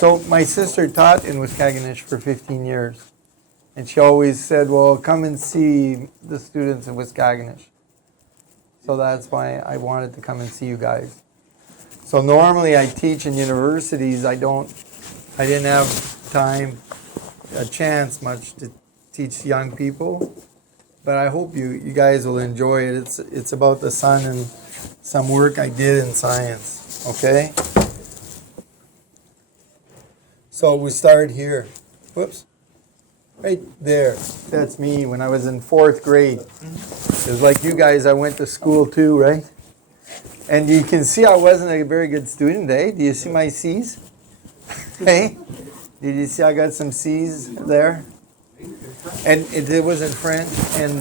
So my sister taught in Waskaganish for 15 years. And she always said, well, come and see the students in Waskaganish. So that's why I wanted to come and see you guys. So normally I teach in universities. I didn't have time, a chance much to teach young people. But I hope you guys will enjoy it. It's about the sun and some work I did in science. Okay? So we start here. Whoops. Right there. That's me when I was in 4th grade. It was like you guys, I went to school too, right? And you can see I wasn't a very good student, eh? Do you see my C's? Hey? Did you see I got some C's there? And it was in French. And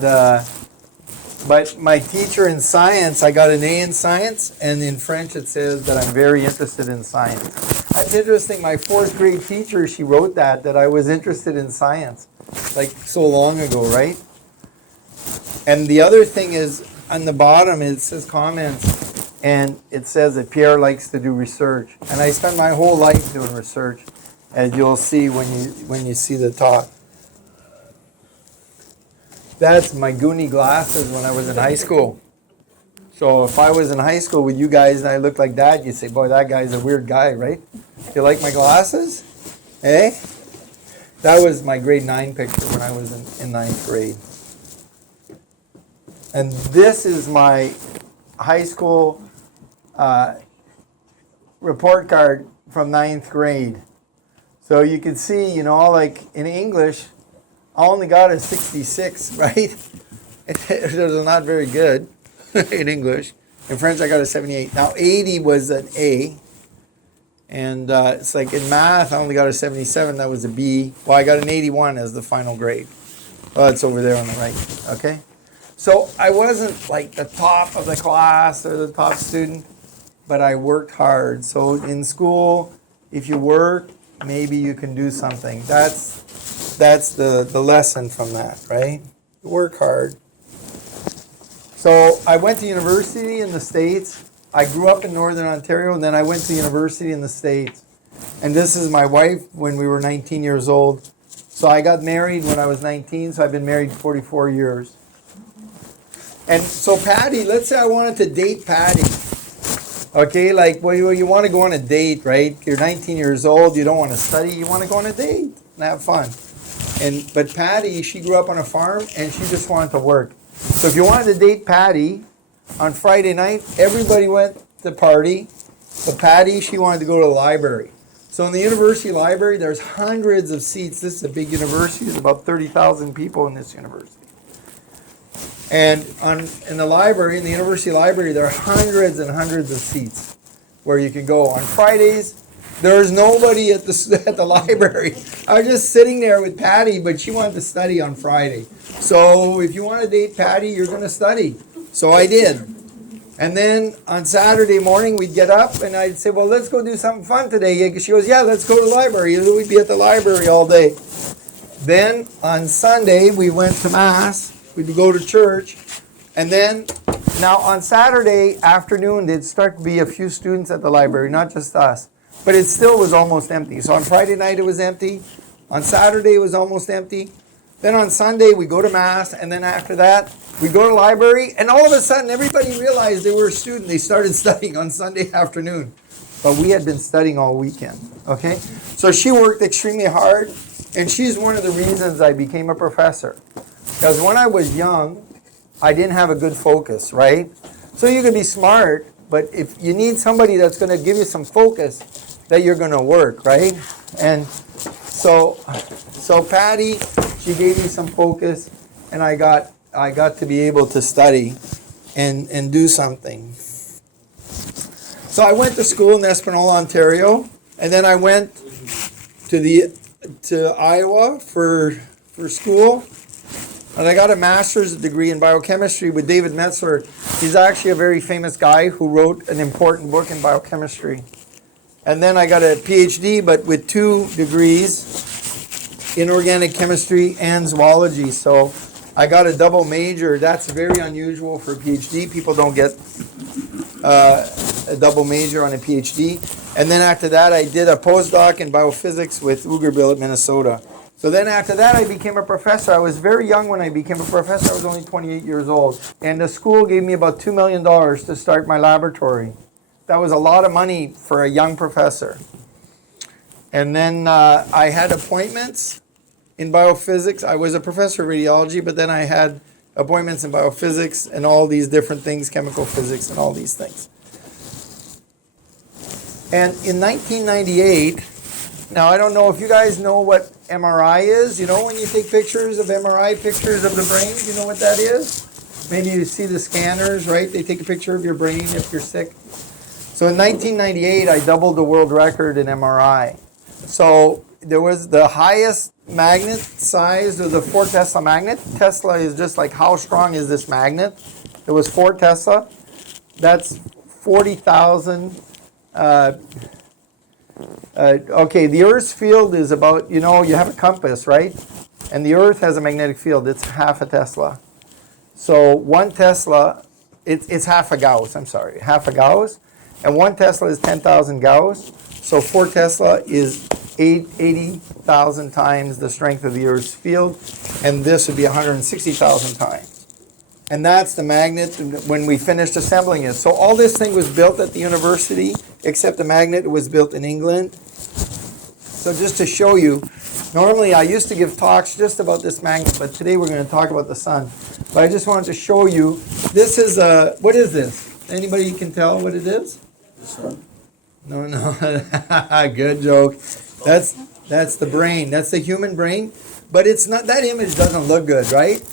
but my teacher in science, I got an A in science. And in French it says that I'm very interested in science. That's interesting. My 4th grade teacher, she wrote that I was interested in science. Like so long ago, right? And the other thing is, on the bottom, it says comments, and it says that Pierre likes to do research. And I spent my whole life doing research, as you'll see when you see the talk. That's my Goonie glasses when I was in high school. So if I was in high school with you guys and I looked like that, you'd say, boy, that guy's a weird guy, right? You like my glasses? Eh? That was my grade 9 picture when I was in 9th grade. And this is my high school report card from 9th grade. So you can see, like in English, I only got a 66, right? It was not very good in English. In French, I got a 78. Now, 80 was an A. And it's like in math, I only got a 77. That was a B. Well, I got an 81 as the final grade. Well, it's over there on the right. Okay? So I wasn't like the top of the class or the top student, but I worked hard. So in school, if you work, maybe you can do something. That's the lesson from that, right? Work hard. So I went to university in the States. I grew up in Northern Ontario, and then I went to university in the States. And this is my wife when we were 19 years old. So I got married when I was 19, so I've been married 44 years. And so Patty, let's say I wanted to date Patty. Okay, like, well, you want to go on a date, right? You're 19 years old, you don't want to study, you want to go on a date and have fun. But Patty, she grew up on a farm, and she just wanted to work. So if you wanted to date Patty, on Friday night, everybody went to party. But Patty, she wanted to go to the library. So in the university library, there's hundreds of seats. This is a big university. There's about 30,000 people in this university. And in the library, in the university library, there are hundreds and hundreds of seats where you can go. On Fridays, there's nobody at the library. I was just sitting there with Patty, but she wanted to study on Friday. So if you want to date Patty, you're going to study. So I did. And then on Saturday morning, we'd get up and I'd say, well, let's go do something fun today. She goes, yeah, let's go to the library. We'd be at the library all day. Then on Sunday, we went to Mass. We'd go to church. And then, now on Saturday afternoon, there'd start to be a few students at the library, not just us. But it still was almost empty. So on Friday night, it was empty. On Saturday, it was almost empty. Then on Sunday, we go to Mass, and then after that, we go to the library, and all of a sudden, everybody realized they were a student. They started studying on Sunday afternoon. But we had been studying all weekend, okay? So she worked extremely hard, and she's one of the reasons I became a professor. Because when I was young, I didn't have a good focus, right? So you can be smart, but if you need somebody that's going to give you some focus, that you're going to work, right? And so Patty, she gave me some focus, and I got to be able to study and do something. So I went to school in Espanola, Ontario, and then I went to Iowa for school, and I got a master's degree in biochemistry with David Metzler. He's actually a very famous guy who wrote an important book in biochemistry. And then I got a PhD, but with 2 degrees in organic chemistry and zoology. So I got a double major. That's very unusual for a PhD. People don't get a double major on a PhD. And then after that, I did a postdoc in biophysics with Ugerville at Minnesota. So then after that, I became a professor. I was very young when I became a professor. I was only 28 years old. And the school gave me about $2 million to start my laboratory. That was a lot of money for a young professor. And then I had appointments in biophysics. I was a professor of radiology, but then I had appointments in biophysics and all these different things, chemical physics and all these things. And in 1998, now I don't know if you guys know what MRI is. You know when you take pictures of MRI, pictures of the brain, you know what that is? Maybe you see the scanners, right? They take a picture of your brain if you're sick. So in 1998, I doubled the world record in MRI. So there was the highest magnet size of the 4 Tesla magnet. Tesla is just like how strong is this magnet? It was 4 Tesla. That's 40,000. Okay, the Earth's field is about, you know, you have a compass, right? And the Earth has a magnetic field. It's half a Tesla. So 1 Tesla, it's half a Gauss, I'm sorry, half a Gauss. And 1 Tesla is 10,000 Gauss. So 4 Tesla is 80,000 times the strength of the Earth's field. And this would be 160,000 times. And that's the magnet when we finished assembling it. So all this thing was built at the university, except the magnet was built in England. So just to show you, normally I used to give talks just about this magnet, but today we're going to talk about the sun. But I just wanted to show you, this is what is this? Anybody can tell what it is? The sun. No, good joke. That's the brain. That's the human brain. But it's not, that image doesn't look good, right?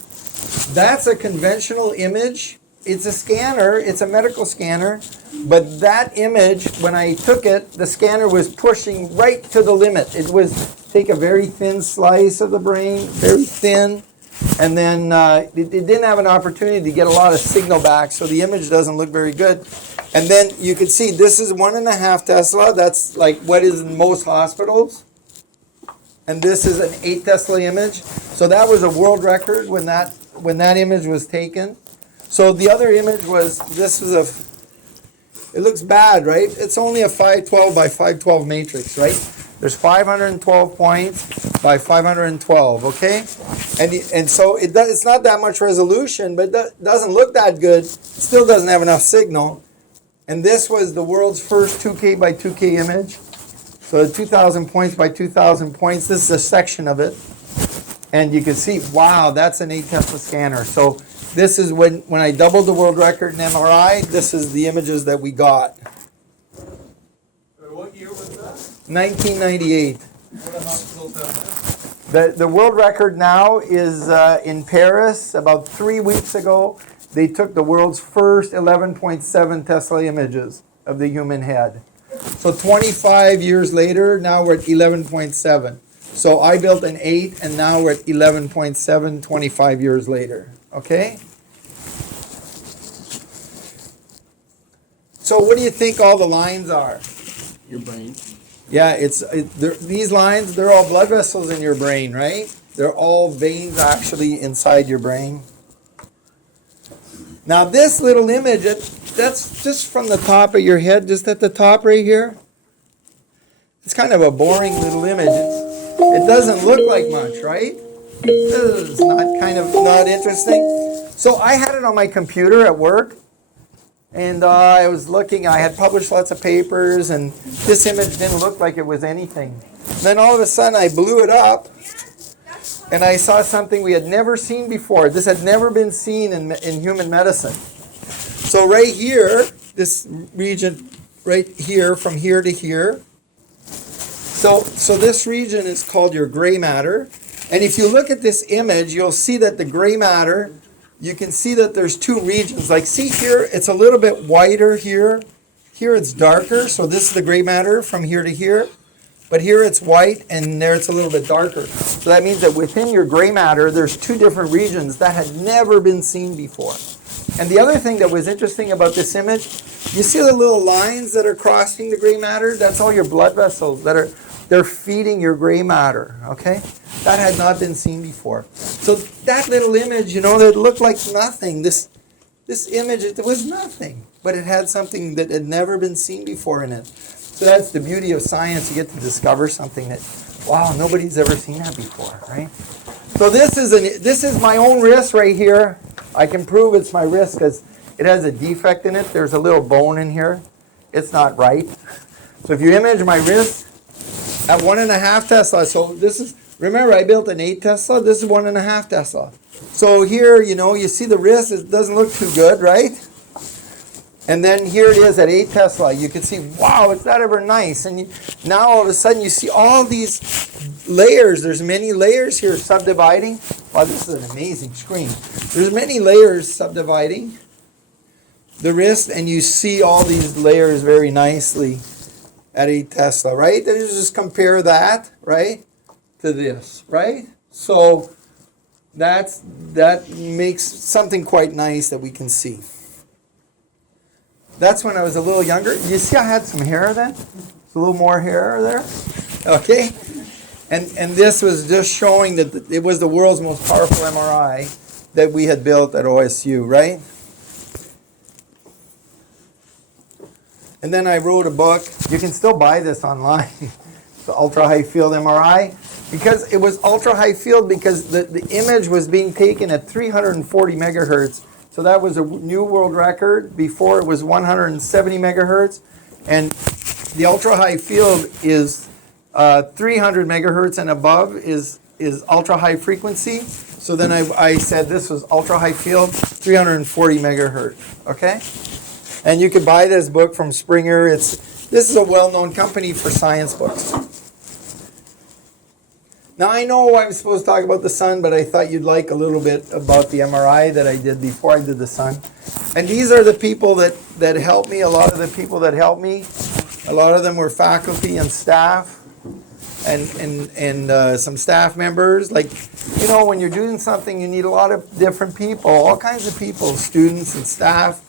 That's a conventional image. It's a scanner. It's a medical scanner. But that image, when I took it, the scanner was pushing right to the limit. It was take a very thin slice of the brain, very thin, and then it didn't have an opportunity to get a lot of signal back, so the image doesn't look very good. And then you can see this is 1.5 Tesla. That's like what is in most hospitals. And this is an 8 Tesla image. So that was a world record when that image was taken. So the other image was, this was it looks bad, right? It's only a 512 by 512 matrix, right? There's 512 points by 512, okay? And so it's not that much resolution, but it doesn't look that good. It still doesn't have enough signal. And this was the world's first 2K by 2K image. So 2,000 points by 2,000 points. This is a section of it. And you can see, wow, that's an 8 Tesla scanner. So this is when I doubled the world record in MRI, this is the images that we got. What year was that? 1998. What hospital is that? The world record now is in Paris. About 3 weeks ago, they took the world's first 11.7 Tesla images of the human head. So 25 years later, now we're at 11.7. So I built an 8, and now we're at 11.7 25 years later. Okay? So what do you think all the lines are? Your brain. Yeah, these lines, they're all blood vessels in your brain, right? They're all veins actually inside your brain. Now this little image, that's just from the top of your head, just at the top right here. It's kind of a boring little image. It doesn't look like much, right? It's not interesting. So I had it on my computer at work, and I was looking. I had published lots of papers, and this image didn't look like it was anything. Then all of a sudden I blew it up, and I saw something we had never seen before. This had never been seen in human medicine. So right here, this region right here, from here to here. So this region is called your gray matter. And if you look at this image, you'll see that the gray matter, you can see that there's 2 regions. Like see here, it's a little bit whiter here. Here it's darker, so this is the gray matter from here to here. But here it's white, and there it's a little bit darker. So that means that within your gray matter, there's 2 different regions that had never been seen before. And the other thing that was interesting about this image, you see the little lines that are crossing the gray matter? That's all your blood vessels they're feeding your gray matter, okay? That had not been seen before. So that little image, you know, it looked like nothing. This image, it was nothing, but it had something that had never been seen before in it. So that's the beauty of science. You get to discover something that, wow, nobody's ever seen that before, right? So this is my own wrist right here. I can prove it's my wrist because it has a defect in it. There's a little bone in here. It's not right. So if you image my wrist at 1.5 Tesla, so this is, remember I built an 8 Tesla, this is 1.5 Tesla. So here, you see the wrist, it doesn't look too good, right? And then here it is at 8 Tesla. You can see, wow, it's not ever nice. And now all of a sudden you see all these layers. There's many layers here subdividing. Wow, this is an amazing screen. There's many layers subdividing the wrist, and you see all these layers very nicely at 8 Tesla, right? Then you just compare that, right, to this, right? So that makes something quite nice that we can see. That's when I was a little younger. You see I had some hair then? A little more hair there. Okay? And this was just showing that it was the world's most powerful MRI that we had built at OSU, right? And then I wrote a book. You can still buy this online. The ultra high field MRI. Because it was ultra high field because the image was being taken at 340 megahertz. So that was a new world record. Before it was 170 megahertz. And the ultra high field is 300 megahertz and above is ultra high frequency. So then I said this was ultra high field, 340 megahertz. Okay? And you can buy this book from Springer. This is a well-known company for science books. Now I know I'm supposed to talk about the sun, but I thought you'd like a little bit about the MRI that I did before I did the sun. And these are the people that helped me. A lot of the people that helped me, a lot of them were faculty and staff, and some staff members. Like, when you're doing something, you need a lot of different people, all kinds of people, students and staff.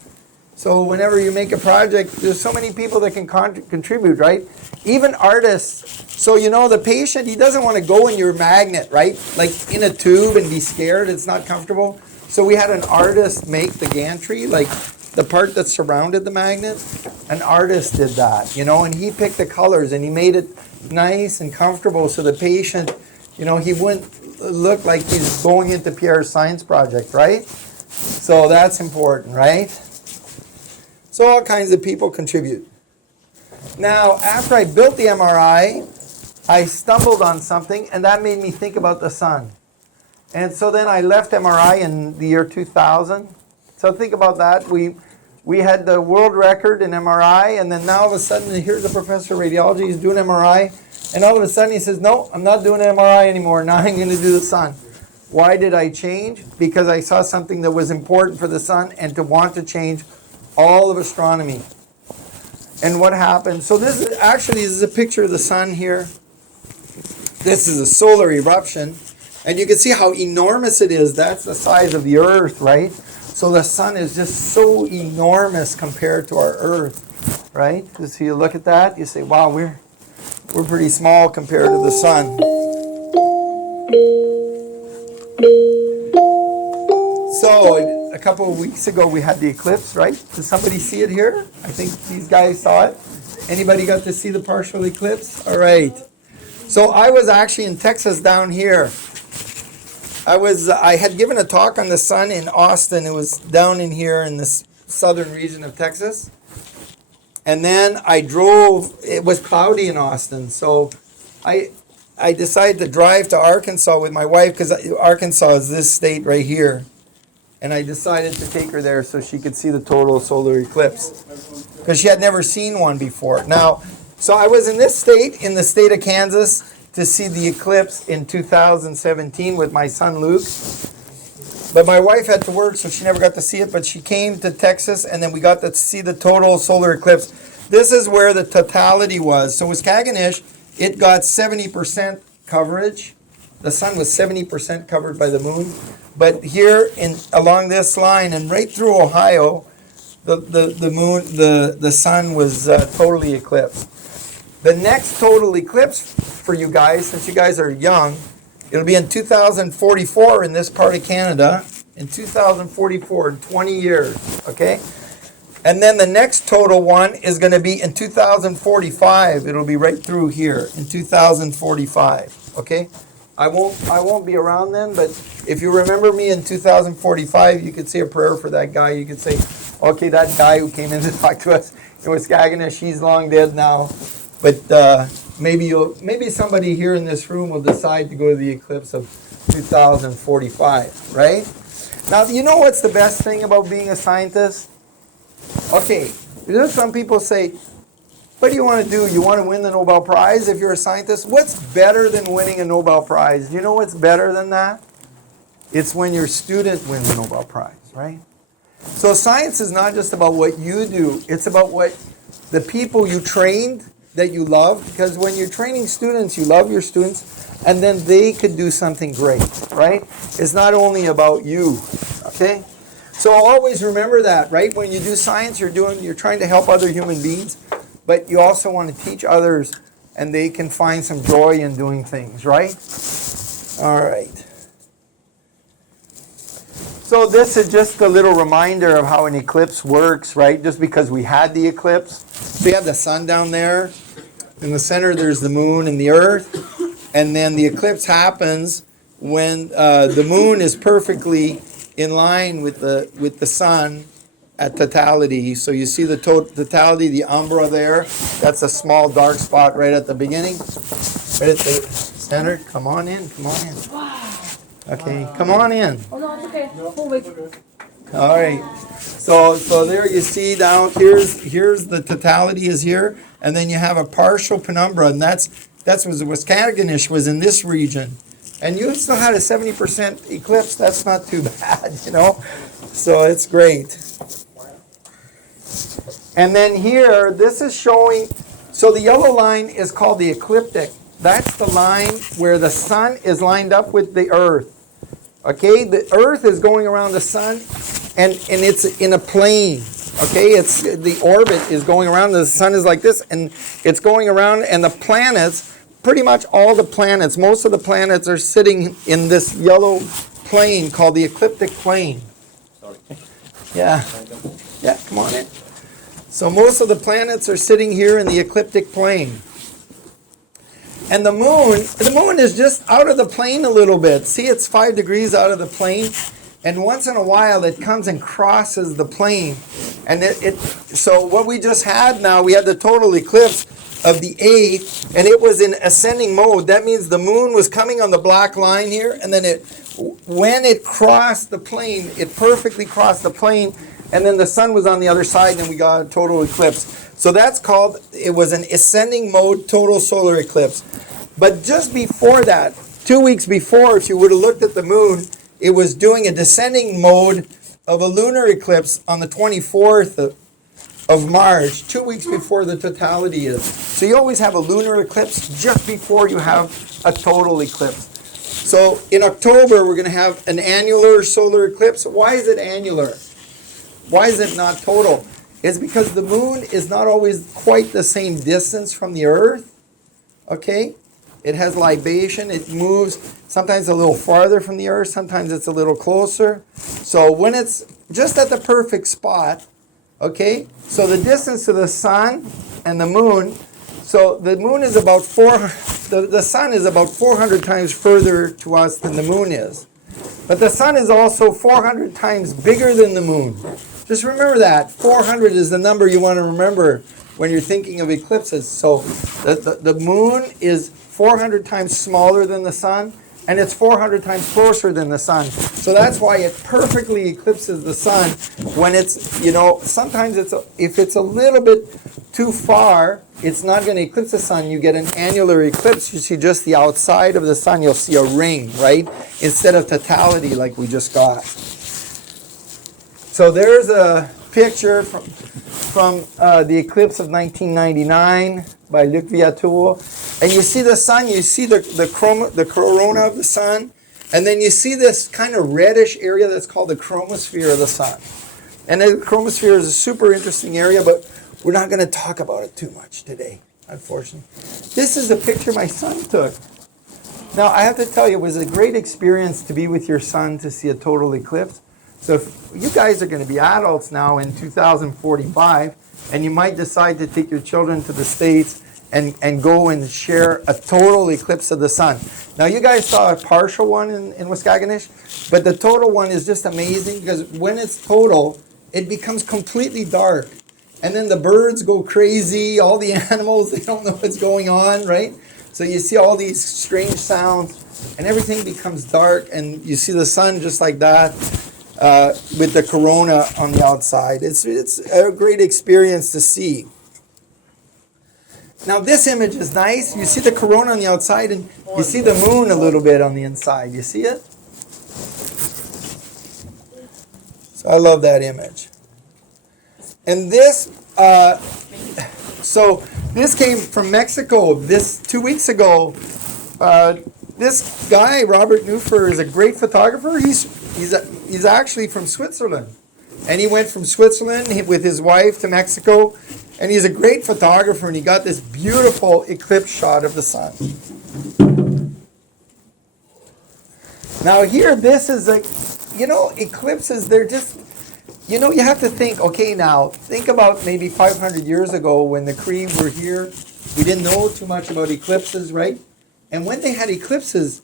So whenever you make a project, there's so many people that can contribute, right? Even artists. So the patient, he doesn't want to go in your magnet, right? Like in a tube and be scared, it's not comfortable. So we had an artist make the gantry, like the part that surrounded the magnet. An artist did that, and he picked the colors and he made it nice and comfortable so the patient, he wouldn't look like he's going into Pierre's science project, right? So that's important, right? So all kinds of people contribute. Now, after I built the MRI, I stumbled on something, and that made me think about the sun. And so then I left MRI in the year 2000. So think about that. We had the world record in MRI, and then now all of a sudden, here's a professor of radiology, he's doing MRI, and all of a sudden he says, no, I'm not doing MRI anymore, now I'm going to do the sun. Why did I change? Because I saw something that was important for the sun and to want to change all of astronomy. And what happened? So this is a picture of the sun here. This is a solar eruption. And you can see how enormous it is. That's the size of the Earth, right? So the sun is just so enormous compared to our Earth, right? So you look at that, you say, wow, we're pretty small compared to the sun. So a couple of weeks ago we had the eclipse, right? Did somebody see it here? I think these guys saw it. Anybody got to see the partial eclipse? All right. So I was actually in Texas down here. I had given a talk on the sun in Austin. It was down in here in this southern region of Texas. And then I drove, it was cloudy in Austin. So I decided to drive to Arkansas with my wife because Arkansas is this state right here. And I decided to take her there so she could see the total solar eclipse because she had never seen one before. Now, so I was in this state, in the state of Kansas, to see the eclipse in 2017 with my son Luke. But my wife had to work, so she never got to see it. But she came to Texas, and then we got to see the total solar eclipse. This is where the totality was. So Waskaganish, it got 70% coverage. The sun was 70% covered by the moon. But here along this line and right through Ohio, the sun was totally eclipsed. The next total eclipse for you guys, since you guys are young, it'll be in 2044 in this part of Canada. In 2044, in 20 years, okay? And then the next total one is going to be in 2045. It'll be right through here in 2045. Okay? I won't be around then, but if you remember me in 2045, you could say a prayer for that guy. You could say, okay, that guy who came in to talk to us in Waskaganish, he's long dead now. But maybe somebody here in this room will decide to go to the eclipse of 2045, right? Now, you know what's the best thing about being a scientist? Okay, some people say, what do you want to do? You want to win the Nobel Prize if you're a scientist? What's better than winning a Nobel Prize? Do you know what's better than that? It's when your student wins the Nobel Prize, right? So science is not just about what you do. It's about what the people you trained that you love. Because when you're training students, you love your students, and then they could do something great, right? It's not only about you, okay? So always remember that, right? When you do science, you're trying to help other human beings, but you also want to teach others, and they can find some joy in doing things, right? All right. So this is just a little reminder of how an eclipse works, right? Just because we had the eclipse. So you have the sun down there. In the center, there's the moon and the earth. And then the eclipse happens when the moon is perfectly in line with the sun at totality. So you see the totality, the umbra there. That's a small dark spot right at the beginning. Right at the center. Come on in. Come on in. Okay, come on in. Oh no, it's okay. We'll wait. All right. So there you see down here's the totality is here, and then you have a partial penumbra, and that's what Waskaganish was in this region. And you still had a 70% eclipse. That's not too bad, you know. So it's great. And then here, this is showing, so the yellow line is called the ecliptic. That's the line where the sun is lined up with the earth. Okay, the earth is going around the sun, and it's in a plane. Okay, it's the orbit is going around, the sun is like this, and it's going around, and the planets, pretty much all the planets, most of the planets are sitting in this yellow plane called the ecliptic plane. Sorry. Yeah, come on in. So most of the planets are sitting here in the ecliptic plane. And the moon is just out of the plane a little bit. See, it's 5 degrees out of the plane. And once in a while, it comes and crosses the plane. And so what we just had now, we had the total eclipse of the 8th, and it was in ascending mode. That means the moon was coming on the black line here, and then when it crossed the plane, it perfectly crossed the plane, and then the sun was on the other side, and we got a total eclipse. So that's called, it was an ascending mode total solar eclipse. But just before that, 2 weeks before, if you would have looked at the moon, it was doing a descending mode of a lunar eclipse on the 24th of March, 2 weeks before the totality is. So you always have a lunar eclipse just before you have a total eclipse. So in October, we're going to have an annular solar eclipse. Why is it annular? Why is it not total? It's because the moon is not always quite the same distance from the earth. Okay? It has libation. It moves sometimes a little farther from the earth. Sometimes it's a little closer. So when it's just at the perfect spot, okay? So the distance to the sun and the moon, so the moon is about the sun is about 400 times further to us than the moon is. But the sun is also 400 times bigger than the moon. Just remember that. 400 is the number you want to remember when you're thinking of eclipses. So the moon is 400 times smaller than the sun, and it's 400 times closer than the sun. So that's why it perfectly eclipses the sun when it's, you know, sometimes if it's a little bit too far, it's not going to eclipse the sun. You get an annular eclipse. You see just the outside of the sun. You'll see a ring, right? Instead of totality like we just got. So there's a picture from the eclipse of 1999 by Luc Viator. And you see the sun, you see the corona of the sun, and then you see this kind of reddish area that's called the chromosphere of the sun. And the chromosphere is a super interesting area, but we're not going to talk about it too much today, unfortunately. This is a picture my son took. Now, I have to tell you, it was a great experience to be with your son to see a total eclipse. So if you guys are going to be adults now in 2045, and you might decide to take your children to the States and go and share a total eclipse of the sun. Now you guys saw a partial one in Waskaganish, but the total one is just amazing because when it's total, it becomes completely dark. And then the birds go crazy, all the animals, they don't know what's going on, right? So you see all these strange sounds and everything becomes dark and you see the sun just like that with the corona on the outside. It's a great experience to see. Now this image is nice. You see the corona on the outside and you see the moon a little bit on the inside. You see it? So I love that image. And this, so this came from Mexico. This 2 weeks ago. This guy, Robert Neufer, is a great photographer. He's actually from Switzerland. And he went from Switzerland with his wife to Mexico. And he's a great photographer, and he got this beautiful eclipse shot of the sun. Now here, this is like, eclipses, they're just, you have to think, okay, now, think about maybe 500 years ago when the Cree were here. We didn't know too much about eclipses, right? And when they had eclipses,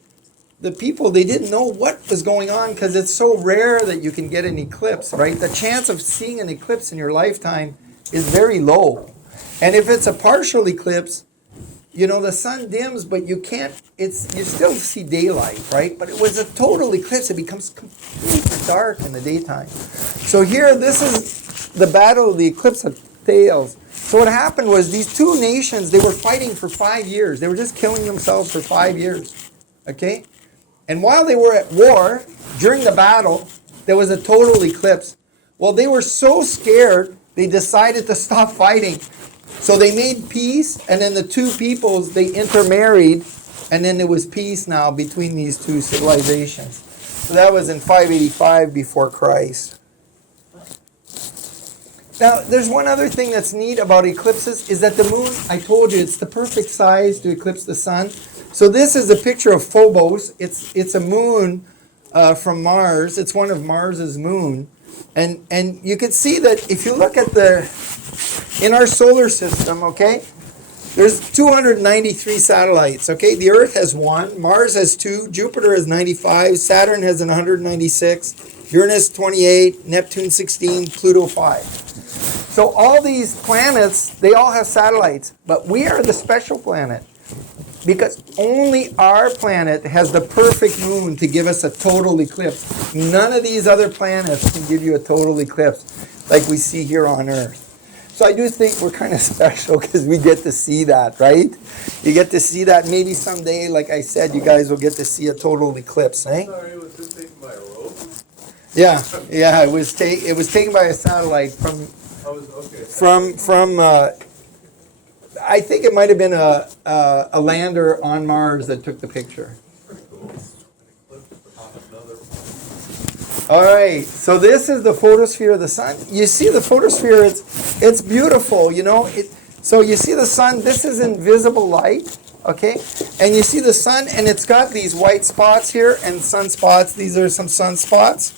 the people, they didn't know what was going on because it's so rare that you can get an eclipse, right? The chance of seeing an eclipse in your lifetime is very low. And if it's a partial eclipse, the sun dims, but you still see daylight, right? But it was a total eclipse. It becomes completely dark in the daytime. So here, this is the battle of the eclipse of tails. So what happened was these two nations, they were fighting for 5 years. They were just killing themselves for 5 years, okay? And while they were at war, during the battle, there was a total eclipse. Well, they were so scared, they decided to stop fighting. So they made peace, and then the two peoples, they intermarried, and then there was peace now between these two civilizations. So that was in 585 before Christ. Now, there's one other thing that's neat about eclipses, is that the moon, I told you, it's the perfect size to eclipse the sun. So this is a picture of Phobos. It's a moon from Mars. It's one of Mars's moon. And you can see that if you look at in our solar system, okay, there's 293 satellites, okay? The Earth has 1, Mars has 2, Jupiter has 95, Saturn has 196, Uranus 28, Neptune 16, Pluto 5. So all these planets, they all have satellites, but we are the special planet because only our planet has the perfect moon to give us a total eclipse. None of these other planets can give you a total eclipse like we see here on Earth. So I do think we're kind of special because we get to see that, right? You get to see that. Maybe someday, like I said, you guys will get to see a total eclipse, eh? Sorry, it was just taken by a rope? Yeah, it was taken by a satellite from I think it might have been a lander on Mars that took the picture. All right, so this is the photosphere of the sun. You see the photosphere, it's beautiful, so you see the sun, this is invisible light, okay? And you see the sun, and it's got these white spots here and sunspots. These are some sunspots.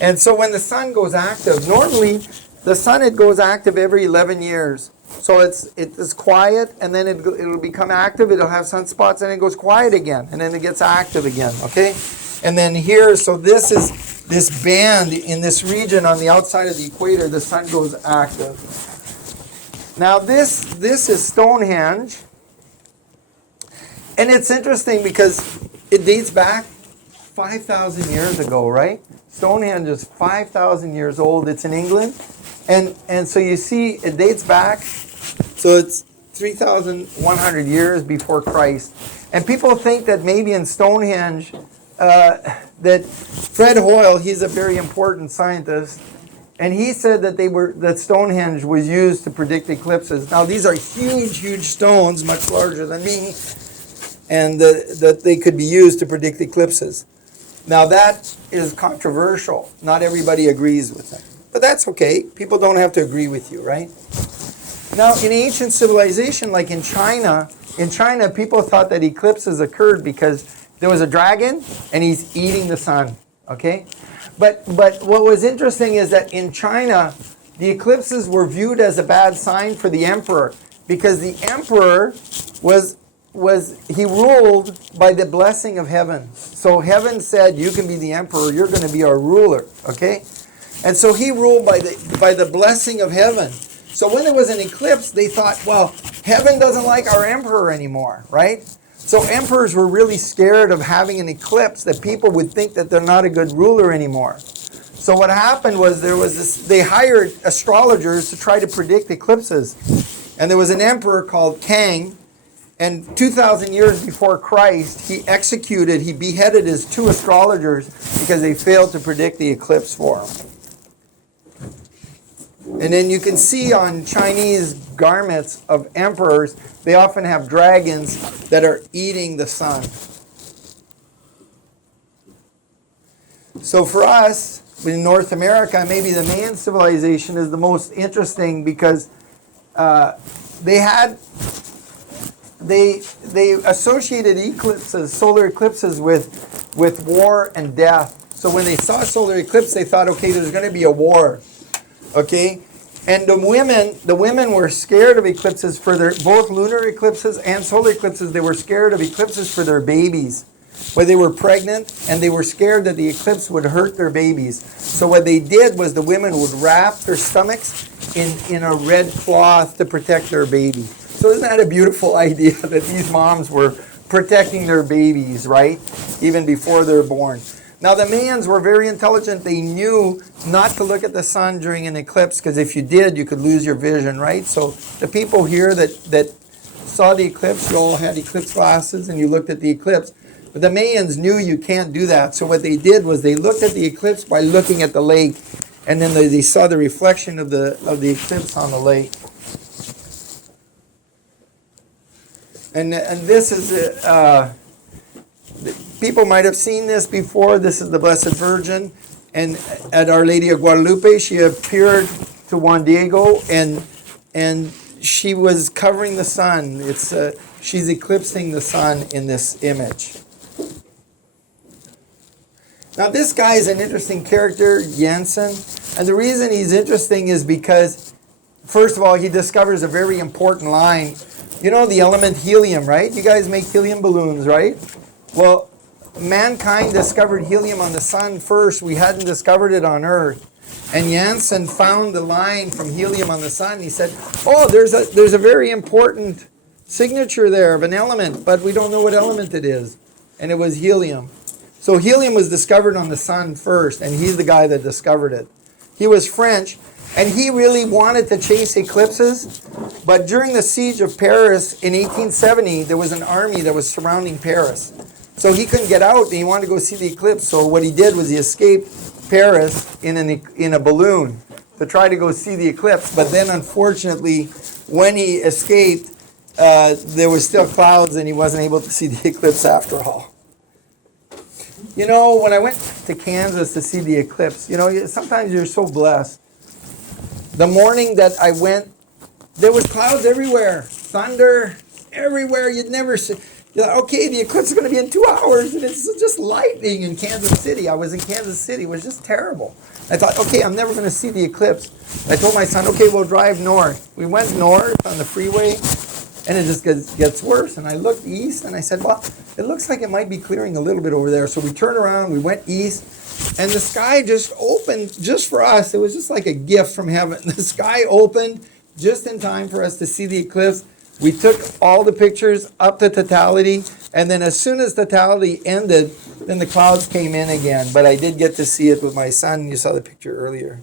And so when the sun goes active, normally the sun, it goes active every 11 years. So it's quiet, and then it'll become active, it'll have sunspots, and it goes quiet again, and then it gets active again, okay? And then here, so this is this band in this region on the outside of the equator, the sun goes active. Now this is Stonehenge, and it's interesting because it dates back 5,000 years ago, right? Stonehenge is 5,000 years old. It's in England, and so you see it dates back, so it's 3,100 years before Christ. And people think that maybe in Stonehenge, that Fred Hoyle, he's a very important scientist, and he said that Stonehenge was used to predict eclipses. Now these are huge stones, much larger than me, and that they could be used to predict eclipses. Now that is controversial. Not everybody agrees with that, but that's okay. People don't have to agree with you, right? Now in ancient civilization, like in China, people thought that eclipses occurred because there was a dragon and he's eating the sun. Okay? But what was interesting is that in China, the eclipses were viewed as a bad sign for the emperor because the emperor he ruled by the blessing of heaven. So heaven said, you can be the emperor, you're going to be our ruler, okay? And so he ruled by the blessing of heaven. So when there was an eclipse, they thought, well, heaven doesn't like our emperor anymore, right? So emperors were really scared of having an eclipse, that people would think that they're not a good ruler anymore. So what happened was they hired astrologers to try to predict eclipses. And there was an emperor called Kang, and 2,000 years before Christ, he beheaded his 2 astrologers because they failed to predict the eclipse for him. And then you can see on Chinese garments of emperors, they often have dragons that are eating the sun. So for us, in North America, maybe the Mayan civilization is the most interesting because they associated eclipses, solar eclipses, with war and death. So when they saw a solar eclipse, they thought, okay, there's going to be a war. Okay? And the women were scared of eclipses for both lunar eclipses and solar eclipses. They were scared of eclipses for their babies. When they were pregnant, and they were scared that the eclipse would hurt their babies. So what they did was the women would wrap their stomachs in a red cloth to protect their baby. So isn't that a beautiful idea that these moms were protecting their babies, right? Even before they're born. Now the Mayans were very intelligent. They knew not to look at the sun during an eclipse, because if you did, you could lose your vision, right? So the people here that saw the eclipse, you all had eclipse glasses and you looked at the eclipse. But the Mayans knew you can't do that. So what they did was they looked at the eclipse by looking at the lake, and then they saw the reflection of the eclipse on the lake. And this is, people might have seen this before. This is the Blessed Virgin. And at Our Lady of Guadalupe, she appeared to Juan Diego, and she was covering the sun. She's eclipsing the sun in this image. Now this guy is an interesting character, Janssen. And the reason he's interesting is because, first of all, he discovers a very important line. You know the element helium, right? You guys make helium balloons, right? Well, mankind discovered helium on the sun first. We hadn't discovered it on Earth. And Janssen found the line from helium on the sun. He said, oh, there's a very important signature there of an element, but we don't know what element it is. And it was helium. So helium was discovered on the sun first, and he's the guy that discovered it. He was French, and he really wanted to chase eclipses, but during the siege of Paris in 1870, there was an army that was surrounding Paris. So he couldn't get out, and he wanted to go see the eclipse. So what he did was he escaped Paris in a balloon to try to go see the eclipse. But then, unfortunately, when he escaped, there was still clouds, and he wasn't able to see the eclipse after all. You know, when I went to Kansas to see the eclipse, you know, sometimes you're so blessed. The morning that I went, there was clouds everywhere, thunder everywhere. You'd never see. You're like, okay, the eclipse is going to be in 2 hours, and it's just lightning in Kansas City. I was in Kansas City. It was just terrible. I thought, okay, I'm never going to see the eclipse. I told my son, okay, we'll drive north. We went north on the freeway, and it just gets worse. And I looked east, and I said, well, it looks like it might be clearing a little bit over there. So we turned around, we went east, and the sky just opened just for us. It was just like a gift from heaven. The sky opened just in time for us to see the eclipse. We took all the pictures up to totality, and then as soon as totality ended, then the clouds came in again. But I did get to see it with my son. You saw the picture earlier.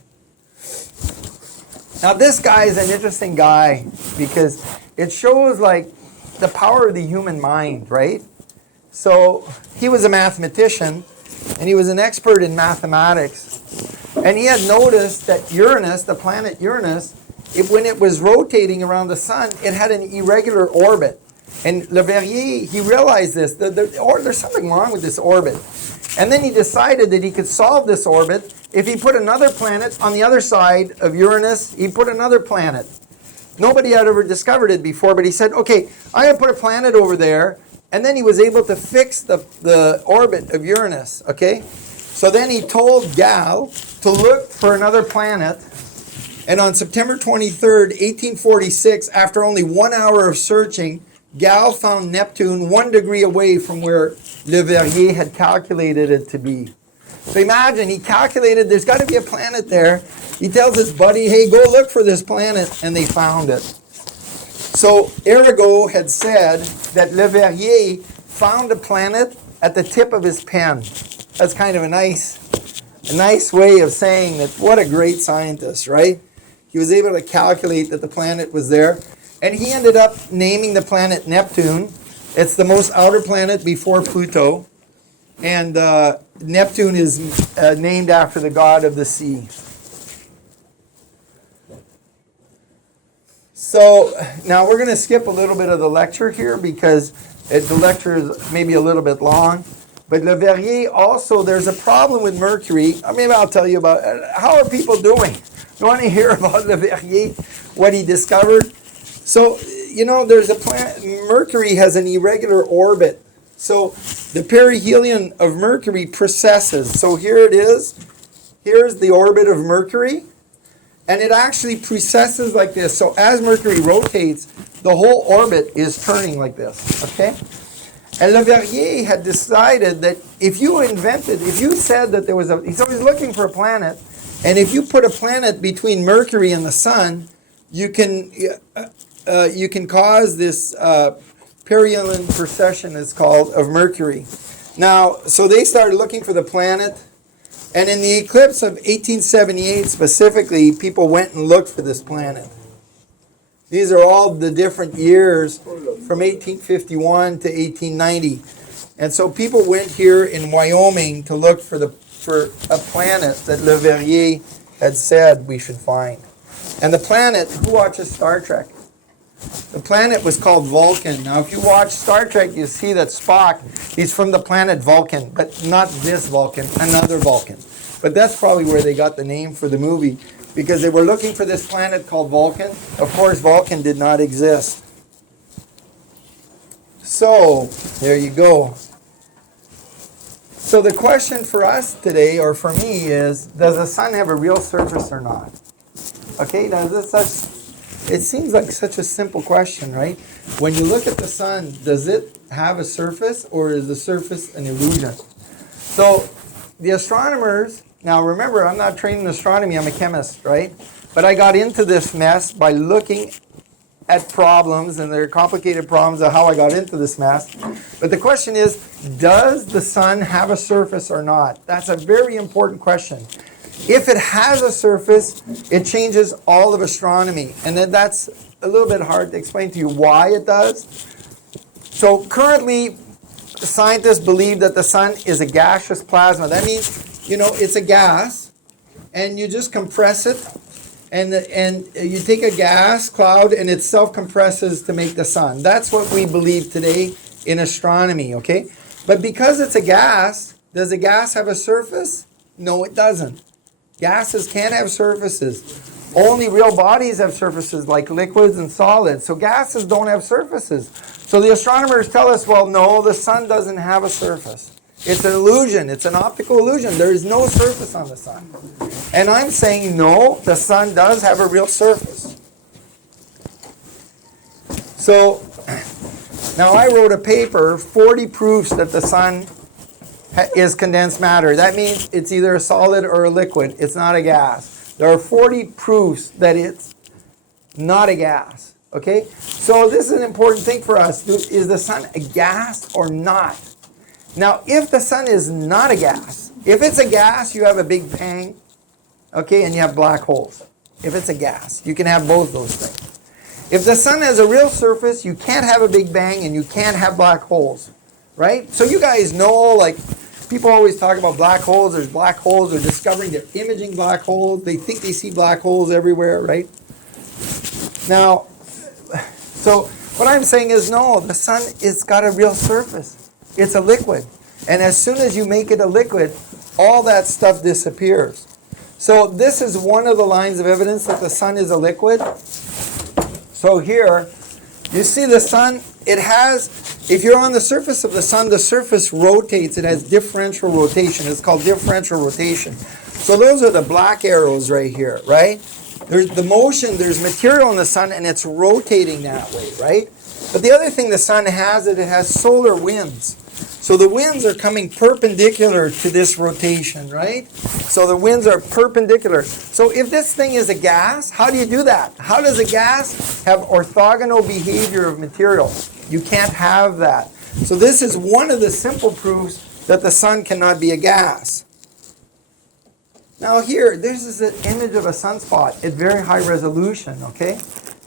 Now this guy is an interesting guy because it shows like the power of the human mind, right? So he was a mathematician, and he was an expert in mathematics. And he had noticed that Uranus, the planet Uranus, when it was rotating around the sun, it had an irregular orbit. And Leverrier, he realized this. There's something wrong with this orbit. And then he decided that he could solve this orbit if he put another planet on the other side of Uranus. He put another planet. Nobody had ever discovered it before, but he said, okay, I'm going to put a planet over there. And then he was able to fix the orbit of Uranus, okay? So then he told Gal to look for another planet. And on September 23rd, 1846, after only 1 hour of searching, Gal found Neptune 1 degree away from where Le Verrier had calculated it to be. So imagine, he calculated there's got to be a planet there. He tells his buddy, hey, go look for this planet, and they found it. So Arago had said that Le Verrier found a planet at the tip of his pen. That's kind of a nice way of saying that what a great scientist, right? He was able to calculate that the planet was there. And he ended up naming the planet Neptune. It's the most outer planet before Pluto. And Neptune is named after the god of the sea. So now we're going to skip a little bit of the lecture here because the lecture is maybe a little bit long. But Le Verrier also, there's a problem with Mercury. Maybe I'll tell you about how are people doing? You want to hear about Le Verrier, what he discovered? So, you know, there's a planet, Mercury has an irregular orbit. So the perihelion of Mercury precesses. So here it is. Here's the orbit of Mercury. And it actually precesses like this. So as Mercury rotates, the whole orbit is turning like this. Okay? And Le Verrier had decided that if you said that there was he's always looking for a planet, and if you put a planet between Mercury and the Sun, you can cause this perihelion precession, is called, of Mercury. Now, so they started looking for the planet, and in the eclipse of 1878 specifically, people went and looked for this planet. These are all the different years from 1851 to 1890. And so people went here in Wyoming to look for a planet that Le Verrier had said we should find. And the planet, who watches Star Trek? The planet was called Vulcan. Now, if you watch Star Trek, you see that Spock, he's from the planet Vulcan, but not this Vulcan, another Vulcan. But that's probably where they got the name for the movie, because they were looking for this planet called Vulcan. Of course, Vulcan did not exist. So, there you go. So the question for us today, or for me, is, does the sun have a real surface or not? Okay, now it seems like such a simple question, right? When you look at the sun, does it have a surface, or is the surface an illusion? So the astronomers, now remember, I'm not trained in astronomy, I'm a chemist, right? But I got into this mess by looking at problems, and there are complicated problems of how I got into this mess. But the question is, does the sun have a surface or not? That's a very important question. If it has a surface, it changes all of astronomy. And then that's a little bit hard to explain to you why it does. So currently, scientists believe that the sun is a gaseous plasma. That means, you know, it's a gas, and you just compress it, and you take a gas cloud, and it self-compresses to make the sun. That's what we believe today in astronomy, okay? But because it's a gas, does a gas have a surface? No, it doesn't. Gases can't have surfaces. Only real bodies have surfaces, like liquids and solids. So gases don't have surfaces. So the astronomers tell us, well, no, the sun doesn't have a surface. It's an illusion. It's an optical illusion. There is no surface on the sun. And I'm saying, no, the sun does have a real surface. So now I wrote a paper, 40 proofs that the sun is condensed matter. That means it's either a solid or a liquid. It's not a gas. There are 40 proofs that it's not a gas. Okay? So this is an important thing for us. Is the sun a gas or not? Now, if the sun is not a gas, if it's a gas, you have a big bang, okay, and you have black holes. If it's a gas, you can have both those things. If the sun has a real surface, you can't have a big bang and you can't have black holes, right? So you guys know, like, people always talk about black holes. There's black holes. They're discovering, they're imaging black holes. They think they see black holes everywhere, right? Now, so what I'm saying is, no, the sun has got a real surface. It's a liquid. And as soon as you make it a liquid, all that stuff disappears. So this is one of the lines of evidence that the sun is a liquid. So here, you see the sun, it has if you're on the surface of the sun, the surface rotates. It has differential rotation. It's called differential rotation. So those are the black arrows right here, right? There's the motion, there's material in the sun, and it's rotating that way, right? But the other thing the sun has, it has solar winds. So the winds are coming perpendicular to this rotation, right? So the winds are perpendicular. So if this thing is a gas, how do you do that? How does a gas have orthogonal behavior of material? You can't have that. So this is one of the simple proofs that the sun cannot be a gas. Now here, this is an image of a sunspot at very high resolution, okay?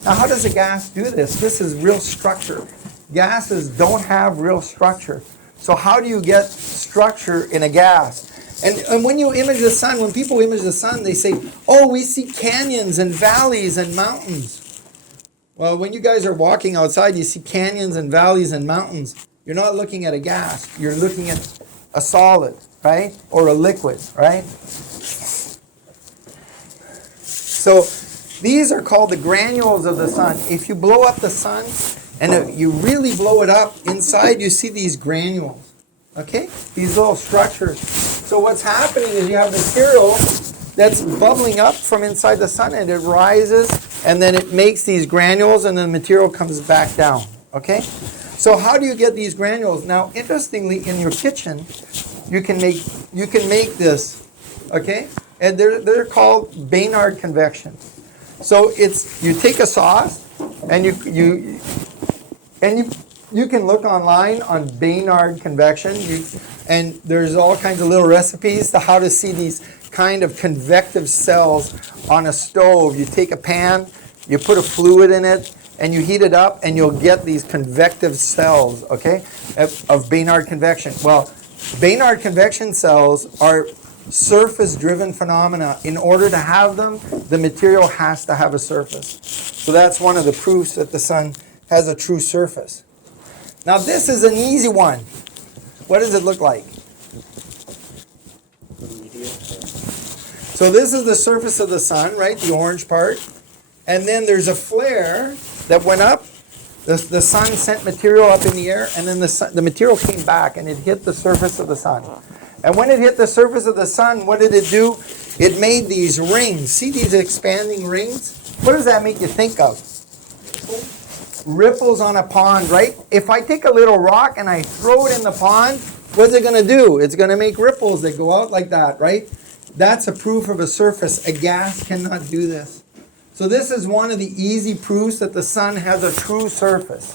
Now how does a gas do this? This is real structure. Gases don't have real structure. So how do you get structure in a gas? And when you image the sun, when people image the sun, they say, oh, we see canyons and valleys and mountains. Well, when you guys are walking outside, you see canyons and valleys and mountains. You're not looking at a gas. You're looking at a solid, right? Or a liquid, right? So these are called the granules of the sun. If you blow up the sun, and you really blow it up, inside you see these granules, okay? These little structures. So what's happening is you have material that's bubbling up from inside the sun, and it rises, and then it makes these granules, and then the material comes back down, okay? So how do you get these granules? Now, interestingly, in your kitchen, you can make this, okay? And they're called Baynard convection. So it's, you take a sauce, and you can look online on Baynard convection, and there's all kinds of little recipes to how to see these kind of convective cells on a stove. You take a pan, you put a fluid in it, and you heat it up, and you'll get these convective cells, okay, of Baynard convection. Well, Baynard convection cells are surface-driven phenomena. In order to have them, the material has to have a surface. So that's one of the proofs that the sun has a true surface. Now this is an easy one. What does it look like? So this is the surface of the sun, right? The orange part. And then there's a flare that went up. The sun sent material up in the air, and then the material came back and it hit the surface of the sun. And when it hit the surface of the sun, what did it do? It made these rings. See these expanding rings? What does that make you think of? Ripples on a pond, right? If I take a little rock and I throw it in the pond, what's it going to do? It's going to make ripples that go out like that, right? That's a proof of a surface. A gas cannot do this. So this is one of the easy proofs that the sun has a true surface.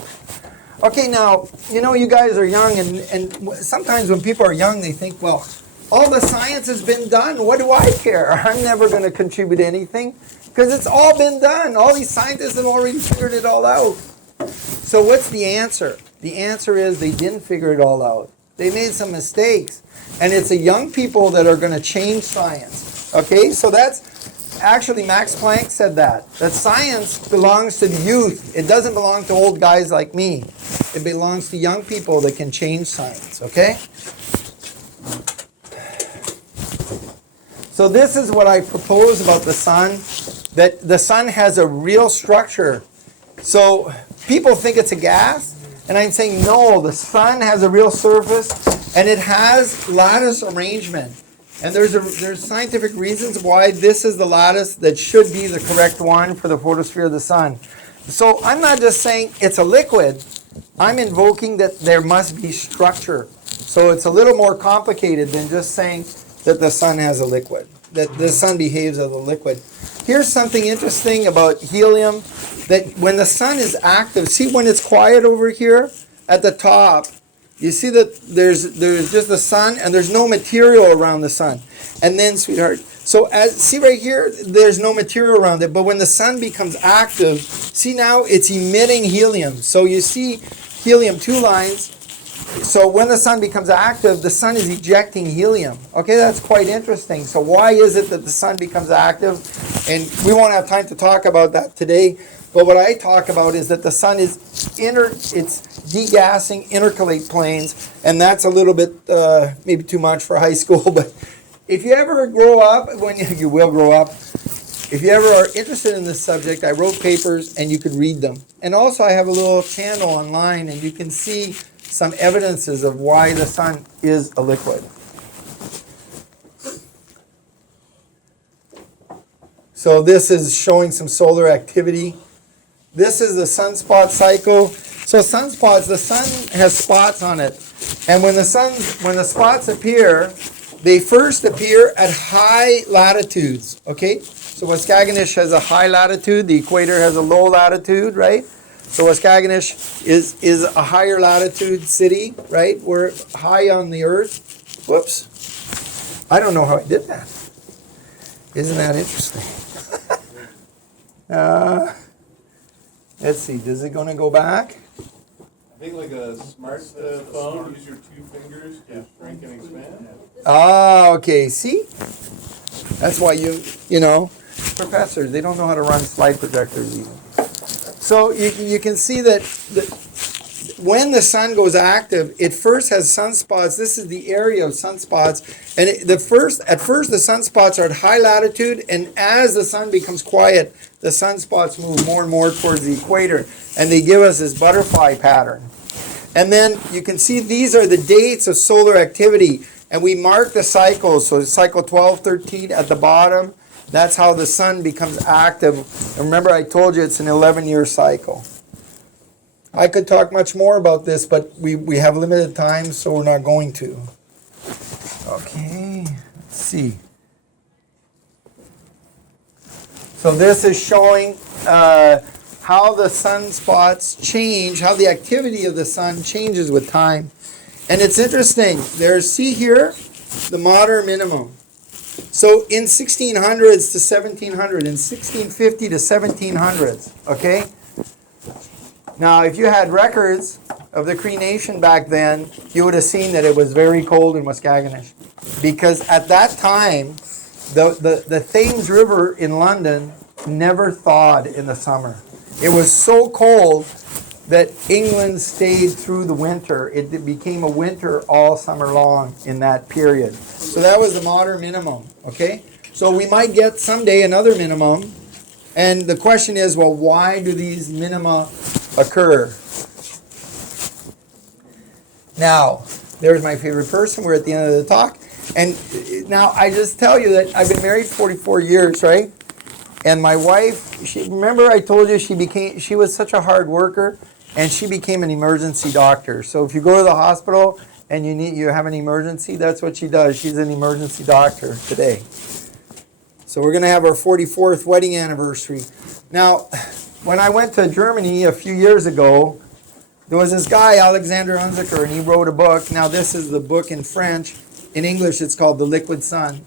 Okay, now, you know, you guys are young, and sometimes when people are young, they think, well, all the science has been done. What do I care? I'm never going to contribute anything because it's all been done. All these scientists have already figured it all out. So what's the answer? The answer is they didn't figure it all out. They made some mistakes. And it's the young people that are going to change science. Okay, so that's, actually Max Planck said that science belongs to the youth. It doesn't belong to old guys like me. It belongs to young people that can change science, okay? So this is what I propose about the sun, that the sun has a real structure. So people think it's a gas, and I'm saying no, the sun has a real surface, and it has lattice arrangement. And there's scientific reasons why this is the lattice that should be the correct one for the photosphere of the sun. So I'm not just saying it's a liquid, I'm invoking that there must be structure. So it's a little more complicated than just saying that the sun has a liquid, that the sun behaves as a liquid. Here's something interesting about helium, that when the sun is active, see when it's quiet over here at the top, you see that there's just the sun and there's no material around the sun. And then, sweetheart, so see right here, there's no material around it, but when the sun becomes active, see now it's emitting helium. So you see helium-2 lines. So when the sun becomes active, the sun is ejecting helium. Okay, that's quite interesting. So why is it that the sun becomes active? And we won't have time to talk about that today. But what I talk about is that the sun is it's degassing intercalate planes, and that's a little bit maybe too much for high school. But if you ever grow up, when you will grow up, if you ever are interested in this subject, I wrote papers and you could read them. And also I have a little channel online and you can see some evidences of why the sun is a liquid. So this is showing some solar activity. This is the sunspot cycle. So sunspots, the sun has spots on it. And when the spots appear, they first appear at high latitudes, okay? So Waskaganish has a high latitude, the equator has a low latitude, right? So Waskaganish is a higher latitude city, right? We're high on the earth. Whoops. I don't know how I did that. Isn't that interesting? Let's see, is it going to go back? I think like a smartphone, use your 2 fingers to shrink and expand. Ah, okay, see? That's why you know, professors, they don't know how to run slide projectors even. So you can see that when the sun goes active, it first has sunspots. This is the area of sunspots. And at first the sunspots are at high latitude, and as the sun becomes quiet, the sunspots move more and more towards the equator, and they give us this butterfly pattern. And then you can see these are the dates of solar activity, and we mark the cycles. So cycle 12, 13 at the bottom, that's how the sun becomes active. And remember I told you it's an 11-year cycle. I could talk much more about this, but we have limited time, so we're not going to. Okay, let's see. So this is showing how the sunspots change, how the activity of the sun changes with time. And it's interesting. See here, the modern minimum. So in 1600s to 1700, in 1650 to 1700s, okay? Now, if you had records of the Cree Nation back then, you would have seen that it was very cold in Waskaganish. Because at that time, the Thames River in London never thawed in the summer. It was so cold that England stayed through the winter. It became a winter all summer long in that period. So that was the modern minimum, okay? So we might get someday another minimum. And the question is, well, why do these minima occur? Now, there's my favorite person. We're at the end of the talk. And now I just tell you that I've been married 44 years, right? And my wife, remember I told you she was such a hard worker, and she became an emergency doctor. So if you go to the hospital and you have an emergency, that's what she does. She's an emergency doctor today. So we're going to have our 44th wedding anniversary. Now, when I went to Germany a few years ago, there was this guy, Alexander Unziker, and he wrote a book. Now this is the book in French. In English, it's called The Liquid Sun.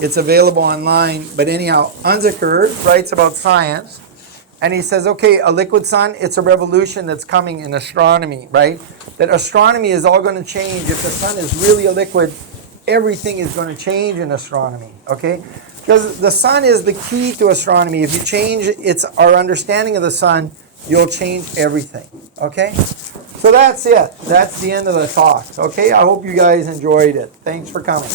It's available online. But anyhow, Unziker writes about science. And he says, okay, a liquid sun, it's a revolution that's coming in astronomy, right? That astronomy is all going to change. If the sun is really a liquid, everything is going to change in astronomy, okay? Because the sun is the key to astronomy. If you change our understanding of the sun, you'll change everything, okay? So that's it. That's the end of the talk, okay? I hope you guys enjoyed it. Thanks for coming.